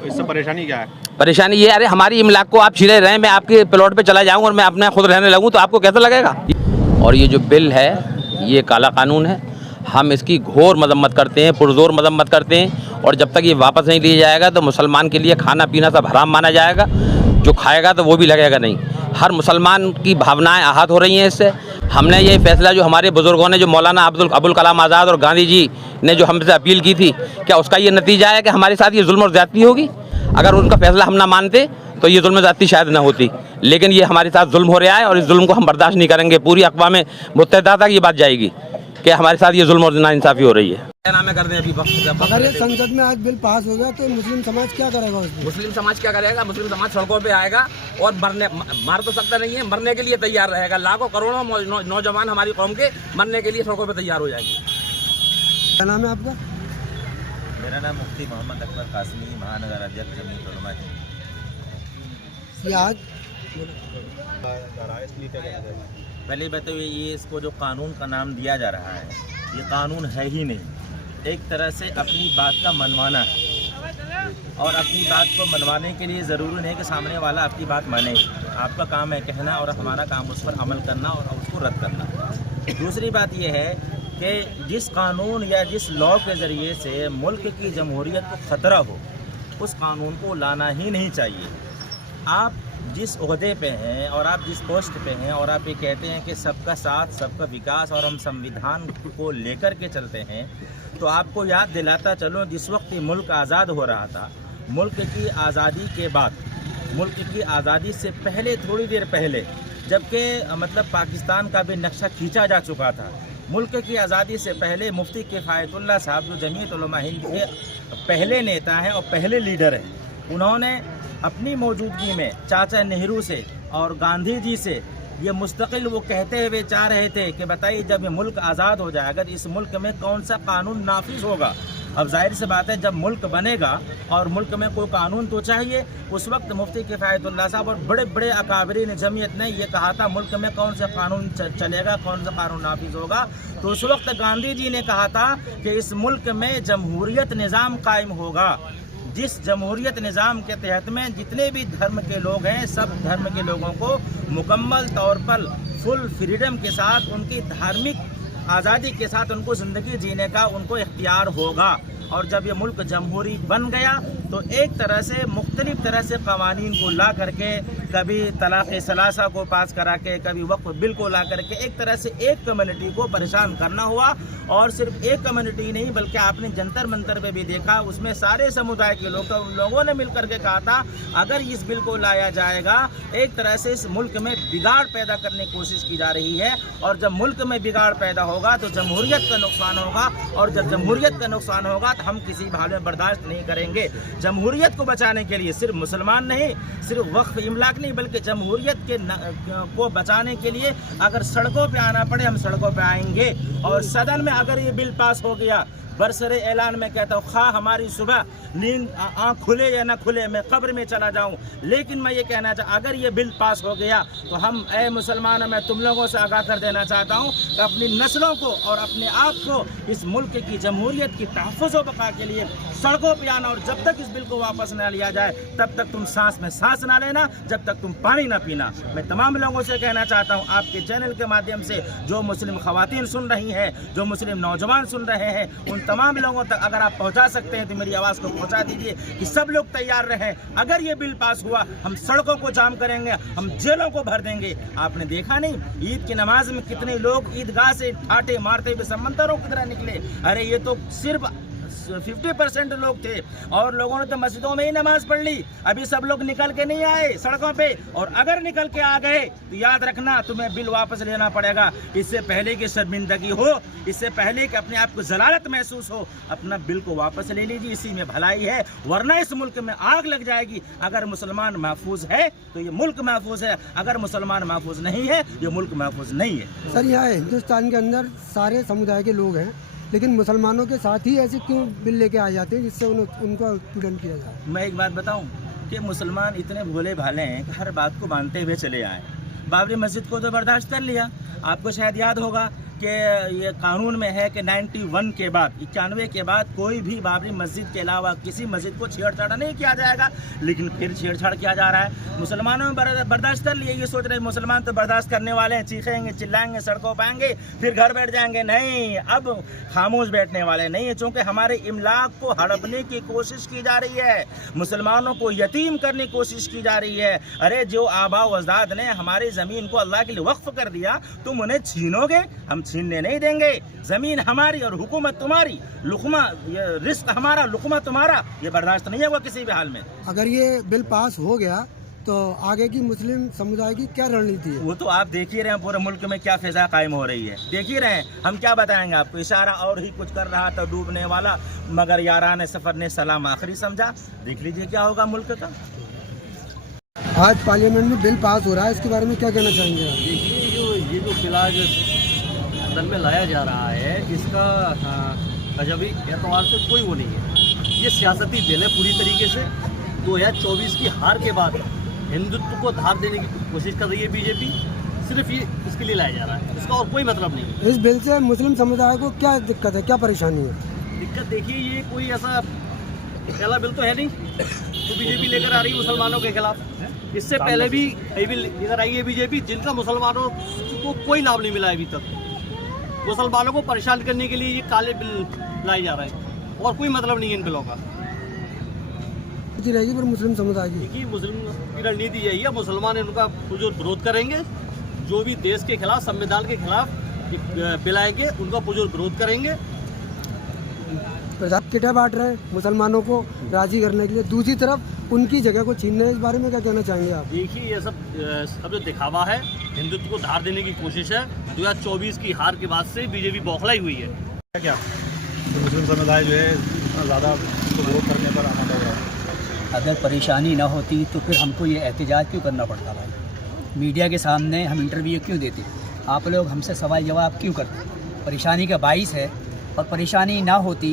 तो इससे परेशानी क्या है? परेशानी ये, अरे हमारी इमलाक को आप छीने रहे हैं, मैं आपके प्लॉट पे चला जाऊँ और मैं अपने खुद रहने लगूँ तो आपको कैसा लगेगा? और ये जो बिल है ये काला कानून है, हम इसकी घोर मजम्मत करते हैं, पुरजोर मजम्मत करते हैं। और जब तक ये वापस नहीं लिया जाएगा तो मुसलमान के लिए खाना पीना सब हराम माना जाएगा, जो खाएगा तो वो भी लगेगा नहीं। हर मुसलमान की भावनाएं आहत हो रही हैं इससे। हमने ये फैसला जो हमारे बुज़ुर्गों ने, जो मौलाना अबुल कलाम आज़ाद और गांधी जी ने जो हमसे अपील की थी, क्या उसका ये नतीजा है कि हमारे साथ ये जुल्म और ज़्यादती होगी? अगर उनका फैसला हम ना मानते तो ये जुल्म ज़्यादती शायद ना होती, लेकिन ये हमारे साथ जुल्म हो रहा है और इस जुल्म को हम बर्दाश्त नहीं करेंगे। पूरी अक़वाम मुत्तहिदा तक ये बात जाएगी कि हमारे साथ ये जुल्म और नाइंसाफ़ी हो रही है। क्या नाम है कर दें अभी वक्त? अगर ये संसद में आज बिल पास हो गया तो मुस्लिम समाज क्या करेगा उसमें? मुस्लिम समाज क्या करेगा? मुस्लिम समाज सड़कों पे आएगा और मार तो सकता नहीं है, मरने के लिए तैयार रहेगा। लाखों करोड़ों नौजवान हमारी कौम के मरने के लिए सड़कों पे तैयार हो जाएंगे। क्या नाम है आपका? मेरा नाम मुफ्ती मोहम्मद अकबर कासमी, महानगर अध्यक्ष जमीयत उलमा है। ये आज पहली बात तो ये इसको जो कानून का नाम दिया जा रहा है, ये कानून है ही नहीं। एक तरह से अपनी बात का मनवाना है, और अपनी बात को मनवाने के लिए ज़रूरी नहीं कि सामने वाला आपकी बात माने। आपका काम है कहना और हमारा काम उस पर अमल करना और उसको रद्द करना। दूसरी बात ये है कि जिस कानून या जिस लॉ के ज़रिए से मुल्क की जमहूरियत को ख़तरा हो, उस कानून को लाना ही नहीं चाहिए। आप जिस ओहदे पे हैं और आप जिस पोस्ट पे हैं और आप ये कहते हैं कि सबका साथ सबका विकास और हम संविधान को लेकर के चलते हैं, तो आपको याद दिलाता चलो, जिस वक्त ये मुल्क आज़ाद हो रहा था, मुल्क की आज़ादी के बाद, मुल्क की आज़ादी से पहले, थोड़ी देर पहले, जबकि मतलब पाकिस्तान का भी नक्शा खींचा जा चुका था, मुल्क की आज़ादी से पहले मुफ्ती किफ़ायतुल्लाह साहब, जो जमीयत उलमा हिंद के पहले नेता हैं और पहले लीडर हैं, उन्होंने अपनी मौजूदगी में चाचा नेहरू से और गांधी जी से ये मुस्तकिल वो कहते हुए चाह रहे थे कि बताइए जब ये मुल्क आज़ाद हो जाएगा तो इस मुल्क में कौन सा कानून नाफिज होगा। अब जाहिर सी बात है, जब मुल्क बनेगा और मुल्क में कोई कानून तो चाहिए। उस वक्त मुफ्ती किफ़ायतुल्लाह साहब और बड़े बड़े अकाबरीन जमीयत ने ये कहा था मुल्क में कौन सा कानून चलेगा, कौन सा कानून नाफिज होगा। तो उस वक्त गांधी जी ने कहा था कि इस मुल्क में जमहूरियत निज़ाम कायम होगा, जिस जमहूरियत निज़ाम के तहत में जितने भी धर्म के लोग हैं, सब धर्म के लोगों को मुकम्मल तौर पर फुल फ्रीडम के साथ, उनकी धार्मिक आज़ादी के साथ उनको ज़िंदगी जीने का उनको इख्तियार होगा। और जब ये मुल्क जमहूरी बन गया तो एक तरह से मुख्तलिफ तरह से कवानीन को ला करके, कभी तलाक़ सलासा को पास करा के, कभी वक्फ बिल को ला करके एक तरह से एक कम्युनिटी को परेशान करना हुआ। और सिर्फ एक कम्युनिटी नहीं, बल्कि आपने जंतर मंतर पे भी देखा, उसमें सारे समुदाय के लोगों ने मिल करके कहा था अगर इस बिल को लाया जाएगा, एक तरह से इस मुल्क में बिगाड़ पैदा करने की कोशिश की जा रही है। और जब मुल्क में बिगाड़ पैदा होगा तो जमहूरियत का नुकसान होगा, और जब जमहूरियत का नुकसान होगा तो हम किसी भी हाल में बर्दाश्त नहीं करेंगे। जमहूरियत को बचाने के लिए सिर्फ मुसलमान नहीं, सिर्फ वक्फ इमलाक नहीं, बल्कि जमहूरियत को बचाने के लिए अगर सड़कों पे आना पड़े हम सड़कों पे आएंगे। और सदन में अगर ये बिल पास हो गया, बरसरे ऐलान में कहता हूँ, खा हमारी सुबह नींद आँख खुले या ना खुले, मैं कब्र में चला जाऊँ, लेकिन मैं ये कहना चाहता, अगर ये बिल पास हो गया तो हम ऐ मुसलमानों, मैं तुम लोगों से आगाह कर देना चाहता हूँ कि अपनी नस्लों को और अपने आप को इस मुल्क की जमहूरियत की तहफ़्फ़ुज़ व बक़ा के लिए सड़कों पर आना। और जब तक इस बिल को वापस ना लिया जाए तब तक तुम सांस में सांस ना लेना, जब तक तुम पानी ना पीना। मैं तमाम लोगों से कहना चाहता हूँ, आपके चैनल के माध्यम से जो मुस्लिम ख़वातीन सुन रही हैं, जो मुस्लिम नौजवान सुन रहे हैं, उन तमाम लोगों तक अगर आप पहुंचा सकते हैं तो मेरी आवाज़ को पहुंचा दीजिए कि सब लोग तैयार रहें। अगर ये बिल पास हुआ, हम सड़कों को जाम करेंगे, हम जेलों को भर देंगे। आपने देखा नहीं, ईद की नमाज में कितने लोग ईदगाह से ठाटे मारते हुए समंदरों की तरह निकले। अरे ये तो सिर्फ 50% लोग थे, और लोगों ने तो मस्जिदों में ही नमाज पढ़ ली। अभी सब लोग निकल के नहीं आए सड़कों पे, और अगर निकल के आ गए तो याद रखना तुम्हें बिल वापस लेना पड़ेगा। इससे पहले कि शर्मिंदगी हो, इससे पहले कि अपने आप को जलालत महसूस हो, अपना बिल को वापस ले लीजिए, इसी में भलाई है। वरना इस मुल्क में आग लग जाएगी। अगर मुसलमान महफूज है तो ये मुल्क महफूज है, अगर मुसलमान महफूज नहीं है ये मुल्क महफूज नहीं है। सर, यहाँ हिंदुस्तान के अंदर सारे समुदाय के लोग हैं, लेकिन मुसलमानों के साथ ही ऐसे क्यों बिल लेके आ जाते हैं जिससे उनको उत्पीड़न किया जाए? मैं एक बात बताऊं कि मुसलमान इतने भोले भाले हैं कि हर बात को मानते हुए चले आए। बाबरी मस्जिद को तो बर्दाश्त कर लिया। आपको शायद याद होगा कि ये कानून में है कि 91 के बाद 91 के बाद कोई भी बाबरी मस्जिद के अलावा किसी मस्जिद को छेड़छाड़ नहीं किया जाएगा, लेकिन फिर छेड़छाड़ किया जा रहा है। मुसलमानों में बर्दाश्त कर लिए, ये सोच रहे मुसलमान तो बर्दाश्त करने वाले हैं, चीखेंगे चिल्लाएंगे सड़कों पर आएंगे फिर घर बैठ जाएंगे। नहीं, अब खामोश बैठने वाले नहीं है, चूँकि हमारे इमलाक को हड़पने की कोशिश की जा रही है, मुसलमानों को यतीम करने की कोशिश की जा रही है। अरे जो आबा व अजदाद ने हमारी ज़मीन को अल्लाह के लिए वक्फ कर दिया, तुम उन्हें छीनोगे? हम छीनने नहीं देंगे। ज़मीन हमारी और हुकूमत तुम्हारी, लुक़मा ये रिस्क हमारा, लुक़मा तुम्हारा, ये बर्दाश्त नहीं होगा किसी भी हाल में। अगर ये बिल पास हो गया तो आगे की मुस्लिम समुदाय की क्या रणनीति है? वो तो आप देख ही रहे हैं पूरे मुल्क में क्या फिजा कायम हो रही है, देख ही रहे हैं, हम क्या बताएंगे आपको। इशारा और ही कुछ कर रहा था डूबने वाला, मगर यारान सफ़र ने सलाम आखिरी समझा। देख लीजिए क्या होगा मुल्क का। आज पार्लियामेंट में बिल पास हो रहा है, इसके बारे में क्या कहना चाहेंगे आप? देखिए ये जो फिलहाल सदन में लाया जा रहा है, इसका मजहबी एतबार से कोई वो नहीं है। ये सियासती बिल है पूरी तरीके से। 2024 की हार के बाद हिंदुत्व को धार देने की कोशिश कर रही है बीजेपी, सिर्फ ये इसके लिए लाया जा रहा है, इसका और कोई मतलब नहीं है। इस बिल से मुस्लिम समुदाय को क्या दिक्कत है, क्या परेशानी है? दिक्कत देखिए, ये कोई ऐसा पहला बिल तो है नहीं तो बीजेपी लेकर आ रही है मुसलमानों के खिलाफ। इससे पहले भी कई बिल लेकर आई है बीजेपी जिनका मुसलमानों को कोई लाभ नहीं मिला है अभी तक। मुसलमानों को परेशान करने के लिए ये काले बिल लाए जा रहे हैं और कोई मतलब नहीं है इन बिलों का। रहेगी पर मुस्लिम समुदाय की देखिए मुस्लिम की रणनीति यही है, मुसलमान इनका पुरजोर विरोध करेंगे। जो भी देश के खिलाफ, संविधान के खिलाफ बिल आएंगे उनका पुरजोर विरोध करेंगे। किटा बांट रहे हैं मुसलमानों को राजी करने के लिए, दूसरी तरफ उनकी जगह को छीनने, इस बारे में क्या कहना चाहेंगे आप? देखिए ये सब जो दिखावा है, हिंदुत्व को धार देने की कोशिश है। 2024 की हार के बाद से बीजेपी बौखलाई हुई है। क्या तो मुस्लिम समुदाय जो है इतना ज़्यादा विरोध करने पर आमादा हो रहा है। अगर परेशानी ना होती तो फिर हमको ये एहतजाज क्यों करना पड़ता भाई? मीडिया के सामने हम इंटरव्यू क्यों देते? आप लोग हमसे सवाल जवाब क्यों करते? परेशानी का बाइस है, और परेशानी ना होती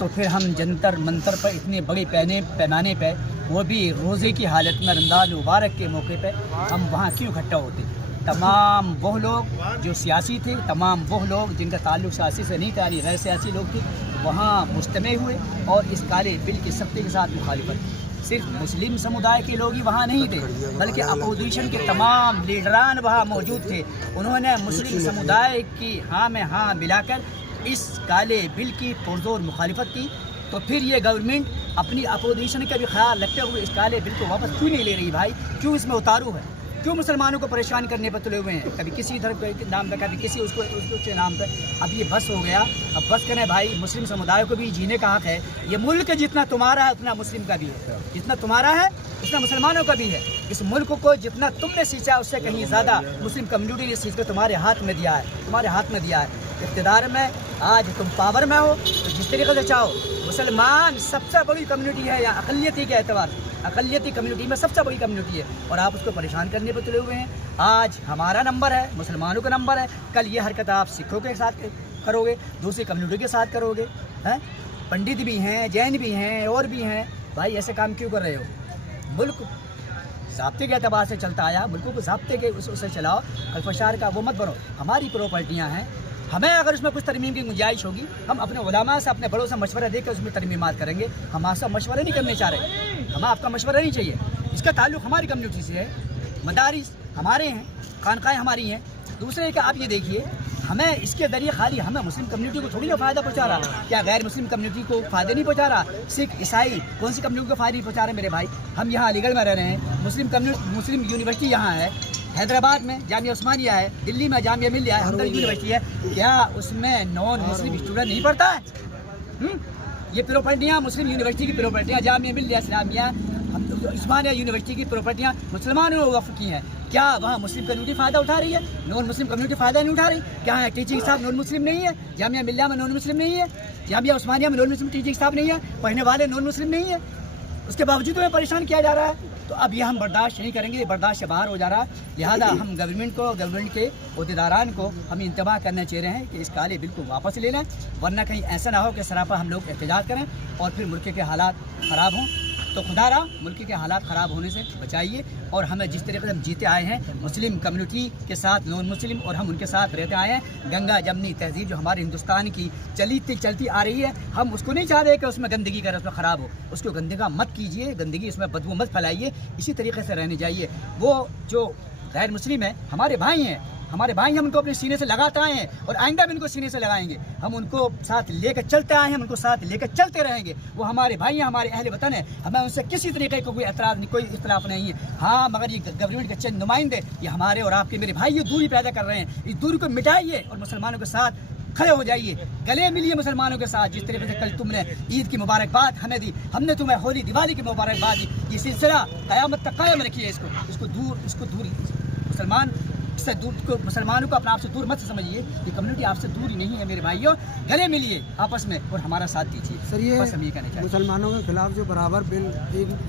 तो फिर हम जंतर मंतर पर इतने बड़े पैमाने पर, वो भी रोज़े की हालत में, रमज़ान मुबारक के मौके पर हम वहाँ क्यों इकट्ठा होते? तमाम वो लोग जो सियासी थे, तमाम वो लोग जिनका ताल्लुक़ सियासी से नहीं था, गैर सियासी लोग थे, वहाँ मुज्तमे हुए और इस काले बिल की सख्ती के साथ मुखालिफत की। सिर्फ मुस्लिम समुदाय के लोग ही वहाँ नहीं थे, बल्कि अपोजिशन के तमाम लीडरान वहाँ मौजूद थे। उन्होंने मुस्लिम समुदाय की हाँ में हाँ मिलाकर इस काले बिल की पुरजोर मुखालिफत की। तो फिर ये गवर्नमेंट अपनी अपोजिशन का भी ख्याल रखते हुए इस काले बिल को वापस क्यों नहीं ले रही भाई? क्यों इसमें उतारू है? क्यों मुसलमानों को परेशान करने पर तुले हुए हैं? कभी किसी धर्म के नाम पर, कभी किसी उसके नाम पर। अब ये बस हो गया, अब बस करें भाई। मुस्लिम समुदाय को भी जीने का हक है। ये मुल्क जितना तुम्हारा है उतना मुस्लिम का भी है, जितना तुम्हारा है उतना मुसलमानों का भी है। इस मुल्क को जितना तुमने सींचा उससे कहीं ज़्यादा मुस्लिम कम्युनिटी ने सींच कर तुम्हारे हाथ में दिया है, तुम्हारे हाथ में दिया है। इक़्तिदार में आज तुम पावर में हो तो जिस तरीके से चाहो। मुसलमान सबसे बड़ी कम्युनिटी है या अक़लियती के एतबार से, अक़लियती कम्युनिटी में सबसे बड़ी कम्युनिटी है, और आप उसको परेशान करने पर तुले हुए हैं। आज हमारा नंबर है, मुसलमानों का नंबर है, कल ये हरकत आप सिखों के साथ करोगे, दूसरी कम्युनिटी के साथ करोगे। हैं पंडित भी हैं, जैन भी हैं, और भी हैं। भाई ऐसे काम क्यों कर रहे हो? मुल्क ज़ाब्ते के एतबार से चलता आया, मुल्कों को ज़ाब्ते के उससे चलाओ। खलफशार का वो मत बनो। हमारी प्रॉपर्टियाँ हैं, हमें अगर उसमें कुछ तरमीम की गुंजाइश होगी, हम अपने उलमा से, अपने बड़ों से मशवरा देकर उसमें तरमीमात करेंगे। हम आपसे मशवरा नहीं करने चाह रहे, हमें आपका मशवरा नहीं चाहिए। इसका ताल्लुक़ हमारी कम्युनिटी से है, मदारिस हमारे हैं, खानकाएँ हमारी हैं। दूसरे का आप ये देखिए, हमें इसके ज़रिए खाली हमें मुस्लिम कम्युनिटी को थोड़ी ना फ़ायदा पहुँचा रहा, क्या गैर मुस्लिम कम्युनिटी को फ़ायदा नहीं पहुँचा रहा? सिख, ईसाई कौन सी कम्युनिटी को फ़ायदा नहीं पहुँचा रहे मेरे भाई? हम यहाँ अलीगढ़ में रह रहे हैं, मुस्लिम यूनिवर्सिटी यहाँ है, हैदराबाद में जामिया उस्मानिया है, दिल्ली में जामिया मिलिया है, हमदर्द यूनिवर्सिटी है, क्या उसमें नॉन मुस्लिम स्टूडेंट नहीं पढ़ता है? ये प्रॉपर्टियाँ मुस्लिम यूनिवर्सिटी की प्रॉपर्टियाँ, जामिया मिलिया इस्लामिया, उस्मानिया यूनिवर्सिटी की प्रॉपर्टियाँ मुसलमानों ने वक्फ की हैं। क्या वहाँ मुस्लिम कम्युनिटी फ़ायदा उठा रही है? नॉन मुस्लिम कम्युनिटी फ़ायदा नहीं उठा रही? क्या है टीचिंग स्टाफ नॉन मुस्लिम नहीं है? जामिया मिलिया में नॉन मुस्लिम नहीं है? जामिया उस्मानिया में नॉन मुस्लिम टीचिंग स्टाफ नहीं है? पढ़ने वाले नॉन मुस्लिम नहीं है? उसके बावजूद हमें परेशान किया जा रहा है। तो अब ये हम बर्दाश्त नहीं करेंगे, ये बर्दाश्त से बाहर हो जा रहा है। लिहाजा हम गवर्नमेंट के अहदेदारान को हम इंतबाह करना चाह रहे हैं कि इस काले बिल को वापस ले लें, वरना कहीं ऐसा ना हो कि सरापा हम लोग एहतजाज करें और फिर मुल्क के हालात ख़राब हों। تو خدا را ملک کے حالات خراب ہونے سے بچائیے، اور ہمیں جس طریقے سے ہم جیتے آئے ہیں مسلم کمیونٹی کے ساتھ، نان مسلم، اور ہم ان کے ساتھ رہتے آئے ہیں، گنگا جمنی تہذیب جو ہمارے ہندوستان کی چلتی آ رہی ہے، ہم اس کو نہیں چاہ رہے کہ اس میں گندگی کا رسم خراب ہو، اس کو گندگا مت کیجیے، گندگی اس میں بدبو مت پھیلائیے، اسی طریقے سے رہنے جائیے۔ وہ جو غیر مسلم ہیں ہمارے بھائی ہیں، ہمارے بھائی ہم ان کو اپنے سینے سے لگاتے آئے ہیں، اور آئندہ بھی ان کو سینے سے لگائیں گے، ہم ان کو ساتھ لے کر چلتے آئے ہیں، ہم ان کو ساتھ لے کر چلتے رہیں گے، وہ ہمارے بھائی ہیں، ہمارے اہل وطن ہیں، ہمیں ان سے کسی طریقے کا کوئی اعتراض نہیں، کوئی اختلاف نہیں ہے۔ ہاں مگر یہ گورنمنٹ کے چند نمائندے یہ ہمارے اور آپ کے میرے بھائی یہ دوری پیدا کر رہے ہیں، اس دوری کو مٹائیے اور مسلمانوں کے ساتھ کھڑے ہو جائیے، گلے ملیے مسلمانوں کے ساتھ، جس طریقے سے کل تم نے عید کی مبارکباد ہمیں دی، ہم نے تمہیں ہولی دیوالی کی مبارکباد دی، یہ سلسلہ قیامت تک قائم رکھیے، اس کو دور مسلمانوں کو اپنا آپ سے دور مت سمجھیے، یہ کمیونٹی آپ سے دور ہی نہیں ہے میرے بھائیوں، گلے ملیے آپس میں اور ہمارا ساتھ دیجیے۔ سر یہ بس ہم یہ کہنا چاہتے ہیں، مسلمانوں کے خلاف جو برابر بل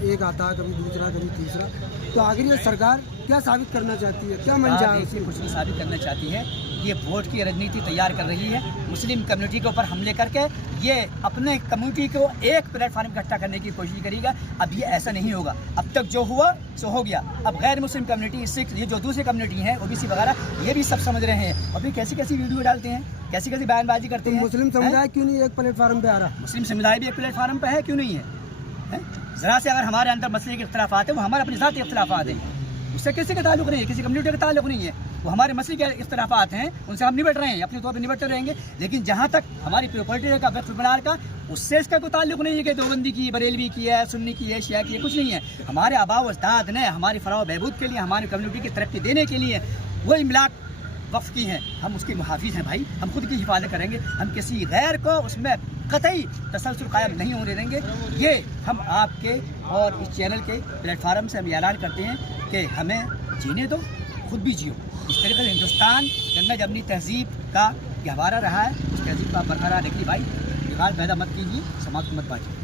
ایک آتا ہے، کبھی دوسرا کبھی تیسرا، تو آخر یہ سرکار کیا ثابت کرنا چاہتی ہے، کیا منشا ہے؟ کچھ نہیں ثابت کرنا چاہتی ہے، یہ ووٹ کی رجنیتی تیار کر رہی ہے، مسلم کمیونٹی کے اوپر حملے کر کے یہ اپنے کمیونٹی کو ایک پلیٹ فارم اکٹھا کرنے کی کوشش کرے گا۔ اب یہ ایسا نہیں ہوگا، اب تک جو ہوا سو ہو گیا، اب غیر مسلم کمیونٹی، سکھ، یہ جو دوسری کمیونٹی ہیں OBC وغیرہ، یہ بھی سب سمجھ رہے ہیں، اور پھر کیسی ویڈیو ڈالتے ہیں، کیسی بیان بازی کرتے ہیں۔ مسلم سمودائے کیوں نہیں ایک پلیٹ فارم پہ آ رہا؟ مسلم سمودائے بھی ایک پلیٹ فارم پہ ہے، کیوں نہیں ہے؟ ذرا سے اگر ہمارے اندر مسئلے کے اختلافات ہیں وہ ہمارے اپنے ذاتی اختلافات ہیں، اس سے کسی کا تعلق نہیں ہے، کسی کمیونٹی کا تعلق نہیں ہے، وہ ہمارے مسئلے کے اختلافات ہیں، ان سے ہم نبٹ رہے ہیں، اپنے طور پہ نبٹتے رہیں گے، لیکن جہاں تک ہماری پراپرٹی کا وقف بنار کا، اس سے اس کا کوئی تعلق نہیں ہے کہ دیوبندی کی، بریلوی کی ہے، سنی کی ہے، شیعہ کی ہے، کچھ نہیں ہے۔ ہمارے آباء و اجداد نے ہماری فلاح و بہبود کے لیے، ہماری کمیونٹی کی ترقی دینے کے لیے وہ املاک وقف کی ہیں، ہم اس کے محافظ ہیں بھائی، ہم خود کی حفاظت کریں گے، ہم کسی غیر کو اس میں قطعی تسلسل قائم نہیں ہونے دیں گے۔ یہ ہم آپ کے اور اس چینل کے پلیٹ فارم سے ہم اعلان کرتے ہیں کہ ہمیں جینے دو، خود بھی جیو۔ اس طریقے سے ہندوستان گنگا جمنی تہذیب کا گہوارہ رہا ہے، اس تہذیب کو آپ برقرار رکھیے بھائی، بگاڑ پیدا مت کیجیے، سماج کو مت بانٹیے۔